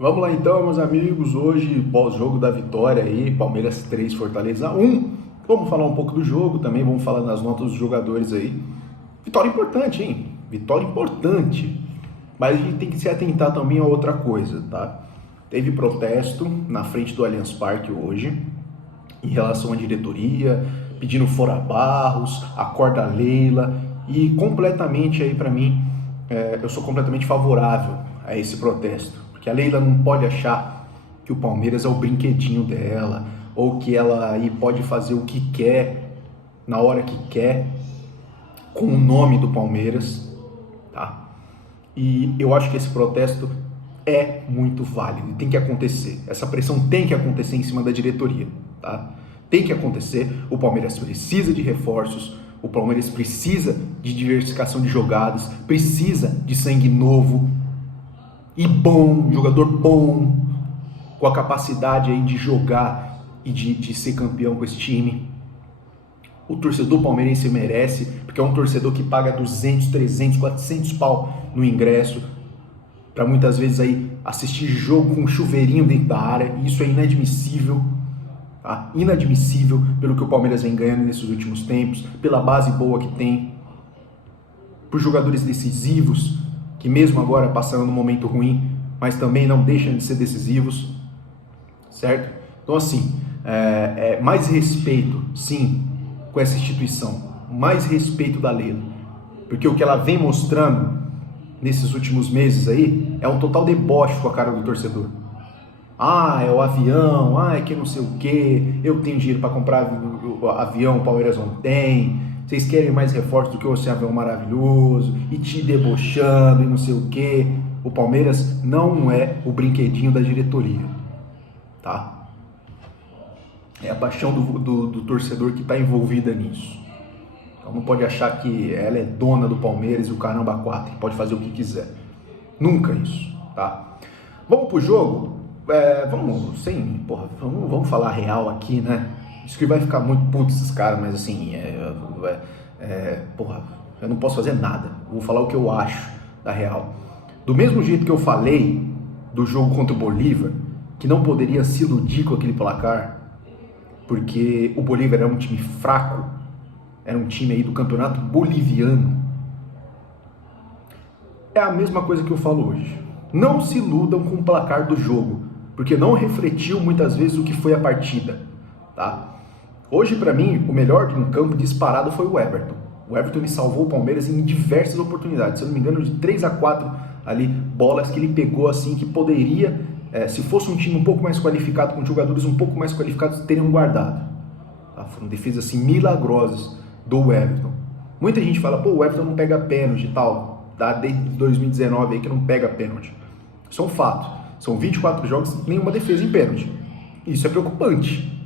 Vamos lá então, meus amigos. Hoje, pós-jogo da vitória aí, Palmeiras 3, Fortaleza 1. Vamos falar um pouco do jogo, também vamos falar das notas dos jogadores aí. Vitória importante, hein? Vitória importante. Mas a gente tem que se atentar também a outra coisa, tá? Teve protesto na frente do Allianz Parque hoje, em relação à diretoria, pedindo fora Barros, acorda Leila, e completamente aí pra mim, eu sou completamente favorável a esse protesto. Porque a Leila não pode achar que o Palmeiras é o brinquedinho dela, ou que ela aí pode fazer o que quer, na hora que quer, com o nome do Palmeiras, tá? E eu acho que esse protesto é muito válido, tem que acontecer. Essa pressão tem que acontecer em cima da diretoria, tá? Tem que acontecer. O Palmeiras precisa de reforços, o Palmeiras precisa de diversificação de jogadas, precisa de sangue novo e bom, jogador bom, com a capacidade aí de jogar e de ser campeão com esse time. O torcedor palmeirense merece, porque é um torcedor que paga 200, 300, 400 pau no ingresso, para muitas vezes aí assistir jogo com um chuveirinho dentro da área, e isso é inadmissível, tá? Inadmissível pelo que o Palmeiras vem ganhando nesses últimos tempos, pela base boa que tem, por jogadores decisivos, que mesmo agora passando num momento ruim, mas também não deixam de ser decisivos, certo? Então assim, mais respeito, sim, com essa instituição, mais respeito da Leila, porque o que ela vem mostrando nesses últimos meses aí é um total deboche com a cara do torcedor. Ah, é o avião, é que não sei o que, eu tenho dinheiro para comprar avião, o Palmeiras não tem, vocês querem mais reforços do que esse avião maravilhoso, e te debochando e não sei o que. O Palmeiras não é o brinquedinho da diretoria, tá? É a paixão do torcedor que está envolvida nisso. Então não pode achar que ela é dona do Palmeiras e o caramba 4, que pode fazer o que quiser. Nunca isso, tá? Vamos pro jogo? Vamos falar real aqui, né? Isso que vai ficar muito puto esses caras, mas assim, eu não posso fazer nada. Vou falar o que eu acho da real. Do mesmo jeito que eu falei do jogo contra o Bolívar, que não poderia se iludir com aquele placar, porque o Bolívar era um time fraco, era um time aí do campeonato boliviano. É a mesma coisa que eu falo hoje. Não se iludam com o placar do jogo, porque não refletiu muitas vezes o que foi a partida, tá? Hoje, para mim, o melhor em campo disparado foi o Everton. O Everton me salvou o Palmeiras em diversas oportunidades, se eu não me engano, de 3 a 4 ali, bolas que ele pegou assim, que poderia, se fosse um time um pouco mais qualificado, com jogadores um pouco mais qualificados, teriam guardado. Tá? Foram defesas assim, milagrosas do Everton. Muita gente fala, o Everton não pega pênalti e tal, tá? Desde 2019 aí que não pega pênalti. Isso é um fato. São 24 jogos, nenhuma defesa em pênalti. Isso é preocupante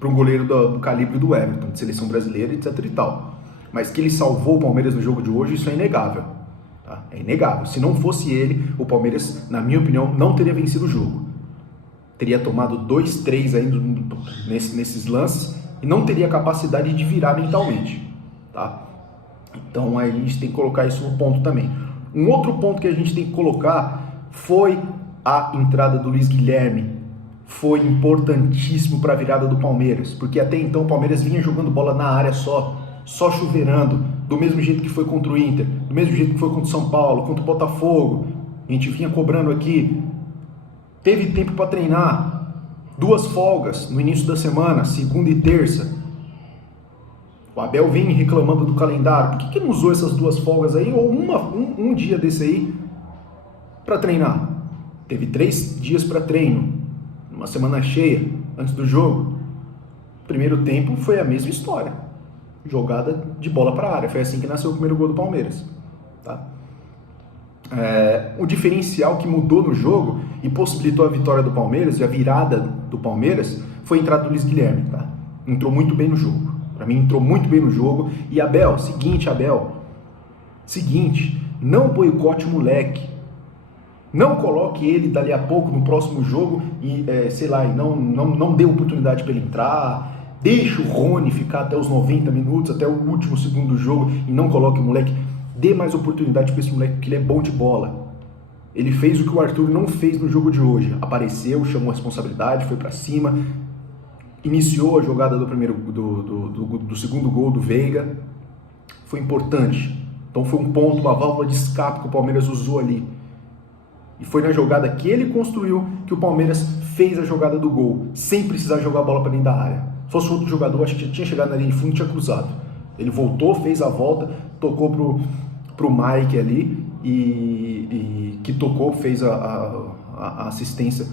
para um goleiro do calibre do Everton, de seleção brasileira, etc e tal. Mas que ele salvou o Palmeiras no jogo de hoje, isso é inegável. Tá? É inegável. Se não fosse ele, o Palmeiras, na minha opinião, não teria vencido o jogo. Teria tomado 2-3 aí nesses lances e não teria capacidade de virar mentalmente. Tá? Então aí a gente tem que colocar isso no ponto também. Um outro ponto que a gente tem que colocar foi a entrada do Luiz Guilherme. Foi importantíssimo para a virada do Palmeiras, porque até então o Palmeiras vinha jogando bola na área só chuveirando, do mesmo jeito que foi contra o Inter, do mesmo jeito que foi contra o São Paulo, contra o Botafogo. A gente vinha cobrando aqui. Teve tempo para treinar, 2 folgas no início da semana, segunda e terça. O Abel vem reclamando do calendário. Por que não usou essas 2 folgas aí, ou um dia desse aí, para treinar? Teve 3 dias para treino, uma semana cheia, antes do jogo. Primeiro tempo foi a mesma história. Jogada de bola para a área. Foi assim que nasceu o primeiro gol do Palmeiras. Tá? O diferencial que mudou no jogo e possibilitou a vitória do Palmeiras e a virada do Palmeiras foi a entrada do Luiz Guilherme. Tá? Entrou muito bem no jogo. Para mim, entrou muito bem no jogo. E Abel, não boicote o moleque. Não coloque ele dali a pouco no próximo jogo e, não dê oportunidade para ele entrar. Deixa o Rony ficar até os 90 minutos, até o último segundo do jogo e não coloque o moleque. Dê mais oportunidade para esse moleque, porque ele é bom de bola. Ele fez o que o Arthur não fez no jogo de hoje. Apareceu, chamou a responsabilidade, foi para cima, iniciou a jogada do segundo gol do Veiga. Foi importante. Então foi um ponto, uma válvula de escape que o Palmeiras usou ali. E foi na jogada que ele construiu que o Palmeiras fez a jogada do gol, sem precisar jogar a bola para dentro da área. Se fosse outro jogador, acho que tinha chegado na linha de fundo e tinha cruzado. Ele voltou, fez a volta, tocou pro Mike ali e que tocou, fez a assistência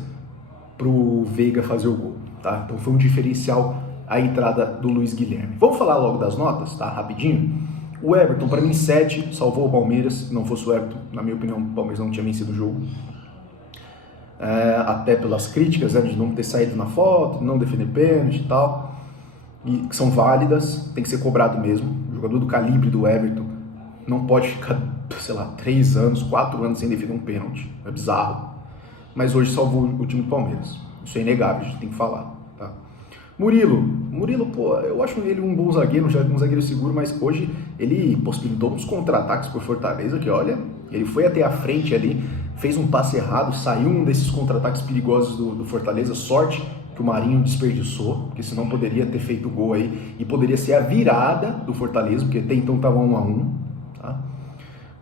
pro Veiga fazer o gol. Tá? Então foi um diferencial a entrada do Luiz Guilherme. Vamos falar logo das notas, tá? Rapidinho. O Everton, para mim, 7, salvou o Palmeiras. Se não fosse o Everton, na minha opinião, o Palmeiras não tinha vencido o jogo. Até pelas críticas, né, de não ter saído na foto, de não defender pênalti e tal, e que são válidas, tem que ser cobrado mesmo. O jogador do calibre do Everton não pode ficar, sei lá, 3 anos, 4 anos sem defender um pênalti. É bizarro. Mas hoje salvou o time do Palmeiras. Isso é inegável, a gente tem que falar. Tá? Murilo, pô, eu acho ele um bom zagueiro, um zagueiro seguro, mas hoje ele possibilitou uns contra-ataques por Fortaleza, que olha, ele foi até a frente ali, fez um passe errado, saiu um desses contra-ataques perigosos do Fortaleza, sorte que o Marinho desperdiçou, porque senão poderia ter feito o gol aí, e poderia ser a virada do Fortaleza, porque até então estava 1-1, tá?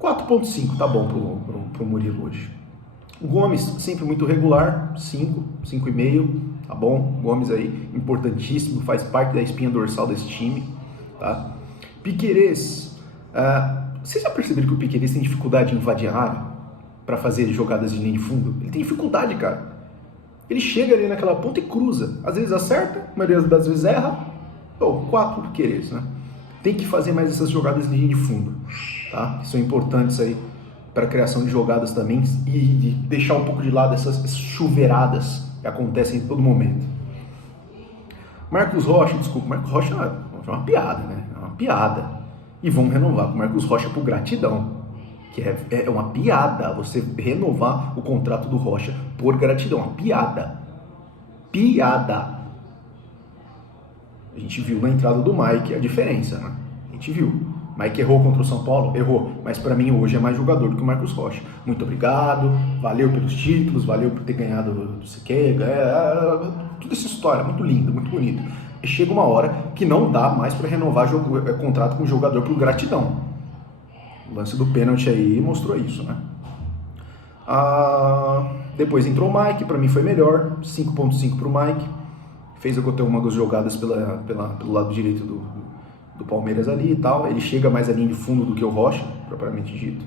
4.5, tá bom pro Murilo hoje. O Gomes, sempre muito regular, 5, 5,5, tá bom? Gomes aí, importantíssimo, faz parte da espinha dorsal desse time, tá? Piquerez, vocês já perceberam que o Piquerez tem dificuldade em invadir a área para fazer jogadas de linha de fundo? Ele tem dificuldade, cara. Ele chega ali naquela ponta e cruza. Às vezes acerta, a maioria das vezes erra. 4 pro Piquerez, né? Tem que fazer mais essas jogadas de linha de fundo, tá? São importantes aí para a criação de jogadas também e deixar um pouco de lado essas chuveiradas que acontecem em todo momento. Marcos Rocha é uma piada, né? É uma piada. E vamos renovar com o Marcos Rocha por gratidão. Que é uma piada você renovar o contrato do Rocha por gratidão. Uma piada. Piada. A gente viu na entrada do Mike a diferença, né? A gente viu. Mike errou contra o São Paulo? Errou. Mas para mim hoje é mais jogador do que o Marcos Rocha. Muito obrigado. Valeu pelos títulos. Valeu por ter ganhado do Siqueira. Toda essa história. Muito linda, muito bonita. E chega uma hora que não dá mais para renovar contrato com o jogador por gratidão. O lance do pênalti aí mostrou isso, né? Depois entrou o Mike, para mim foi melhor, 5.5 para o Mike. Fez eu ter uma das jogadas pelo lado direito do Palmeiras ali e tal. Ele chega mais à linha de fundo do que o Rocha, propriamente dito.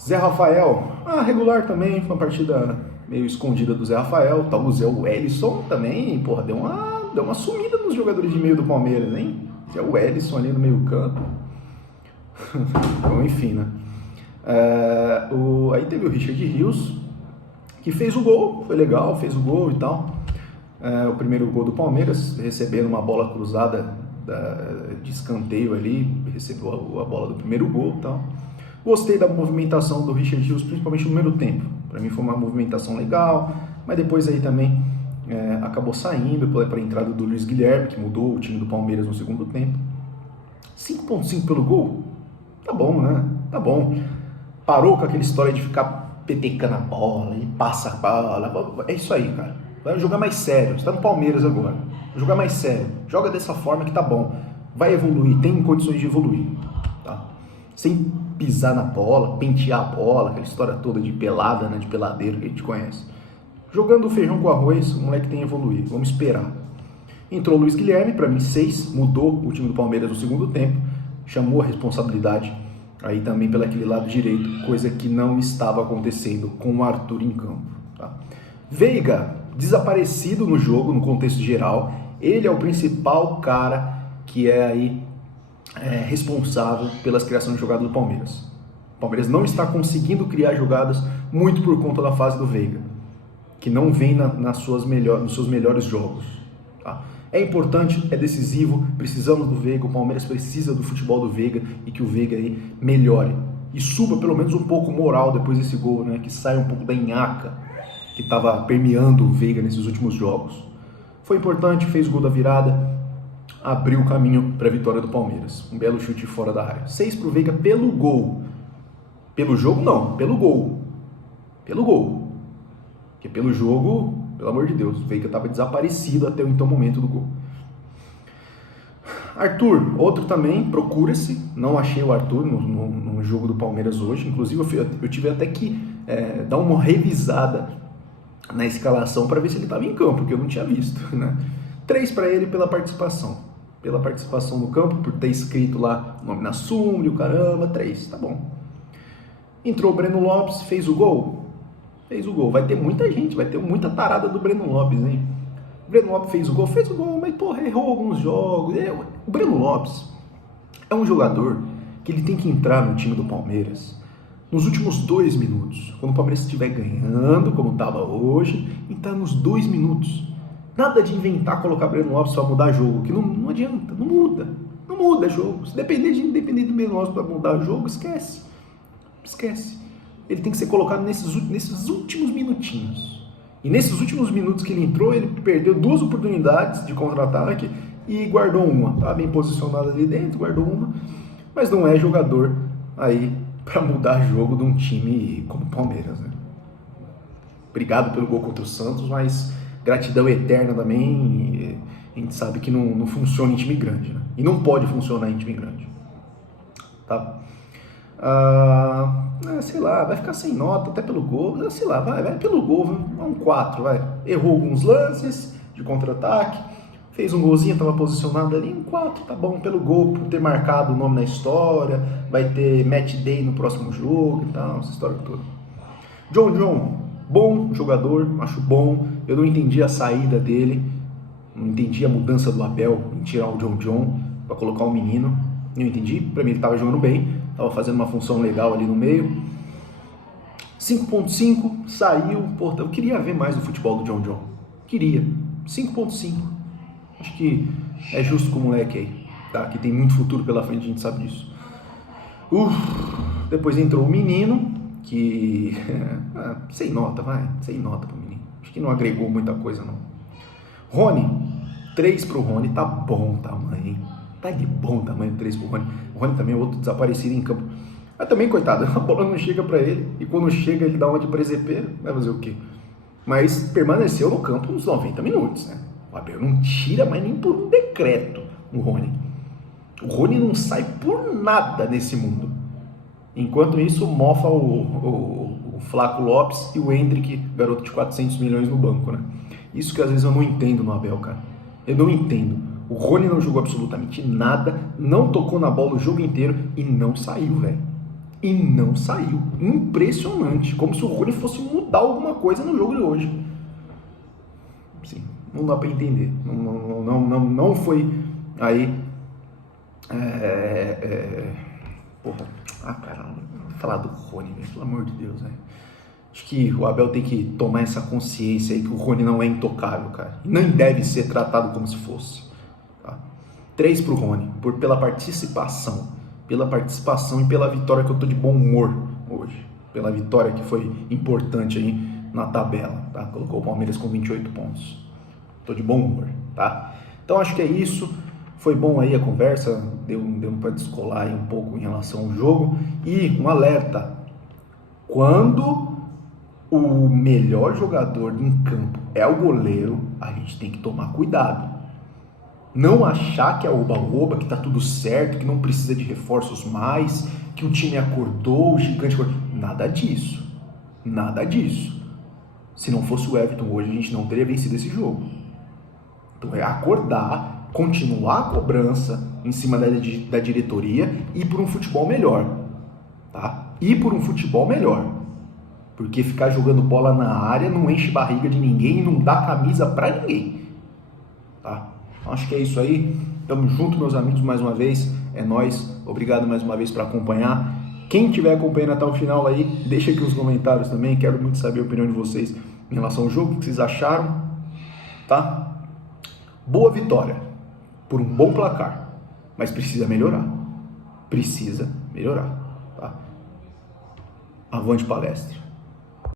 Zé Rafael, regular também, foi uma partida meio escondida do Zé Rafael. Tal o Zé Wellison também, porra, deu uma sumida nos jogadores de meio do Palmeiras, hein? Zé Wellison ali no meio campo. Então, enfim, né? Aí teve o Richard Rios, que fez o gol, foi legal, fez o gol e tal. O primeiro gol do Palmeiras, recebendo uma bola cruzada de escanteio ali, recebeu a bola do primeiro gol e tal. Gostei da movimentação do Richard Rios, principalmente no primeiro tempo. Para mim foi uma movimentação legal, mas depois aí também acabou saindo para a entrada do Luiz Guilherme, que mudou o time do Palmeiras no segundo tempo. 5.5 pelo gol? Tá bom, né? Tá bom. Parou com aquela história de ficar petecando a bola e passa a bola. É isso aí, cara. Vai jogar mais sério. Você tá no Palmeiras agora. Vai jogar mais sério. Joga dessa forma que tá bom. Vai evoluir. Tem condições de evoluir. Tá? Sem pisar na bola, pentear a bola, aquela história toda de pelada, né? De peladeiro que a gente conhece. Jogando o feijão com arroz, o moleque tem que evoluir. Vamos esperar. Entrou o Luiz Guilherme, para mim 6. Mudou o time do Palmeiras no segundo tempo. Chamou a responsabilidade aí também pelo aquele lado direito, coisa que não estava acontecendo com o Arthur em campo. Tá? Veiga, desaparecido no jogo, no contexto geral, ele é o principal cara que é aí responsável pelas criações de jogadas do Palmeiras. O Palmeiras não está conseguindo criar jogadas muito por conta da fase do Veiga, que não vem nos seus melhores jogos. Tá? É importante, é decisivo, precisamos do Veiga, o Palmeiras precisa do futebol do Veiga e que o Veiga aí melhore. E suba pelo menos um pouco moral depois desse gol, né? Que saia um pouco da nhaca que estava permeando o Veiga nesses últimos jogos. Foi importante, fez o gol da virada, abriu o caminho para a vitória do Palmeiras. Um belo chute fora da área. 6 para o Veiga pelo gol. Pelo jogo não, pelo gol. pelo gol. Porque pelo jogo, pelo amor de Deus, o Veiga estava desaparecido até o então momento do gol. Arthur, outro também, procura-se. Não achei o Arthur no jogo do Palmeiras hoje. Inclusive, eu tive até que dar uma revisada na escalação para ver se ele estava em campo, porque eu não tinha visto, né? 3 para ele pela participação. Pela participação no campo, por ter escrito lá o nome na súmula, o caramba, 3, tá bom. Entrou o Breno Lopes, fez o gol. Fez o gol. Vai ter muita gente, vai ter muita tarada do Breno Lopes, hein? O Breno Lopes fez o gol, mas porra, errou alguns jogos. O Breno Lopes é um jogador que ele tem que entrar no time do Palmeiras nos últimos 2 minutos. Quando o Palmeiras estiver ganhando, como estava hoje, entrar nos 2 minutos. Nada de inventar colocar o Breno Lopes para mudar jogo, que não adianta, não muda jogo. Se depender do Breno Lopes para mudar o jogo, esquece. Ele tem que ser colocado nesses últimos minutinhos. E nesses últimos minutos que ele entrou, ele perdeu 2 oportunidades de contra-ataque e guardou uma. Tá bem posicionado ali dentro, guardou uma, mas não é jogador aí para mudar jogo de um time como o Palmeiras, né? Obrigado pelo gol contra o Santos, mas gratidão eterna também. A gente sabe que não funciona em time grande, né? E não pode funcionar em time grande, tá? Sei lá, vai ficar sem nota até pelo gol, sei lá, vai pelo gol, vai um 4, vai. Errou alguns lances de contra-ataque, fez um golzinho, estava posicionado ali, um 4, tá bom, pelo gol, por ter marcado o nome na história, vai ter match day no próximo jogo e tal, essa história toda. John, bom jogador, acho bom, eu não entendi a saída dele, não entendi a mudança do Abel em tirar o John para colocar o menino, não entendi, para mim ele estava jogando bem, estava fazendo uma função legal ali no meio. 5.5, saiu, eu queria ver mais do futebol do John. Queria. 5.5. Acho que é justo com o moleque aí, tá? Que tem muito futuro pela frente, a gente sabe disso. Depois entrou o menino, que... sem nota pro menino. Acho que não agregou muita coisa, não. Rony, 3 pro Rony, tá bom tamanho, hein? Tá de bom tamanho, 3 pro Rony. O Rony também é outro desaparecido em campo. Mas também, coitado, a bola não chega pra ele. E quando chega, ele dá uma de presepeiro. Vai fazer o quê? Mas permaneceu no campo uns 90 minutos, né? O Abel não tira mais nem por um decreto o Rony. O Rony não sai por nada nesse mundo. Enquanto isso, mofa o Flaco Lopes e o Hendrick, garoto de 400 milhões no banco, né? Isso que às vezes eu não entendo no Abel, cara. Eu não entendo. O Rony não jogou absolutamente nada, não tocou na bola o jogo inteiro e não saiu, velho. E não saiu. Impressionante. Como se o Rony fosse mudar alguma coisa no jogo de hoje. Sim, não dá pra entender. Não foi aí... Porra. Caramba. Vou falar do Rony, velho. Pelo amor de Deus, velho. Acho que o Abel tem que tomar essa consciência aí que o Rony não é intocável, cara. E nem deve ser tratado como se fosse. Tá? 3 pro Rony, pela participação e pela vitória que eu tô de bom humor hoje. Pela vitória que foi importante aí na tabela, tá? Colocou o Palmeiras com 28 pontos. Tô de bom humor, tá? Então acho que é isso. Foi bom aí a conversa, deu para descolar aí um pouco em relação ao jogo. E um alerta, quando o melhor jogador em campo é o goleiro, a gente tem que tomar cuidado. Não achar que é oba-oba, que tá tudo certo, que não precisa de reforços mais, que o time acordou, o gigante acordou. Nada disso. Se não fosse o Everton hoje, a gente não teria vencido esse jogo. Então é acordar, continuar a cobrança em cima da diretoria e ir por um futebol melhor. Tá? Porque ficar jogando bola na área não enche barriga de ninguém e não dá camisa pra ninguém. Tá? Acho que é isso aí. Tamo junto, meus amigos, mais uma vez. É nóis. Obrigado mais uma vez por acompanhar. Quem estiver acompanhando até o final aí, deixa aqui os comentários também. Quero muito saber a opinião de vocês em relação ao jogo, o que vocês acharam. Tá? Boa vitória. Por um bom placar. Mas precisa melhorar. Tá? Avante palestra.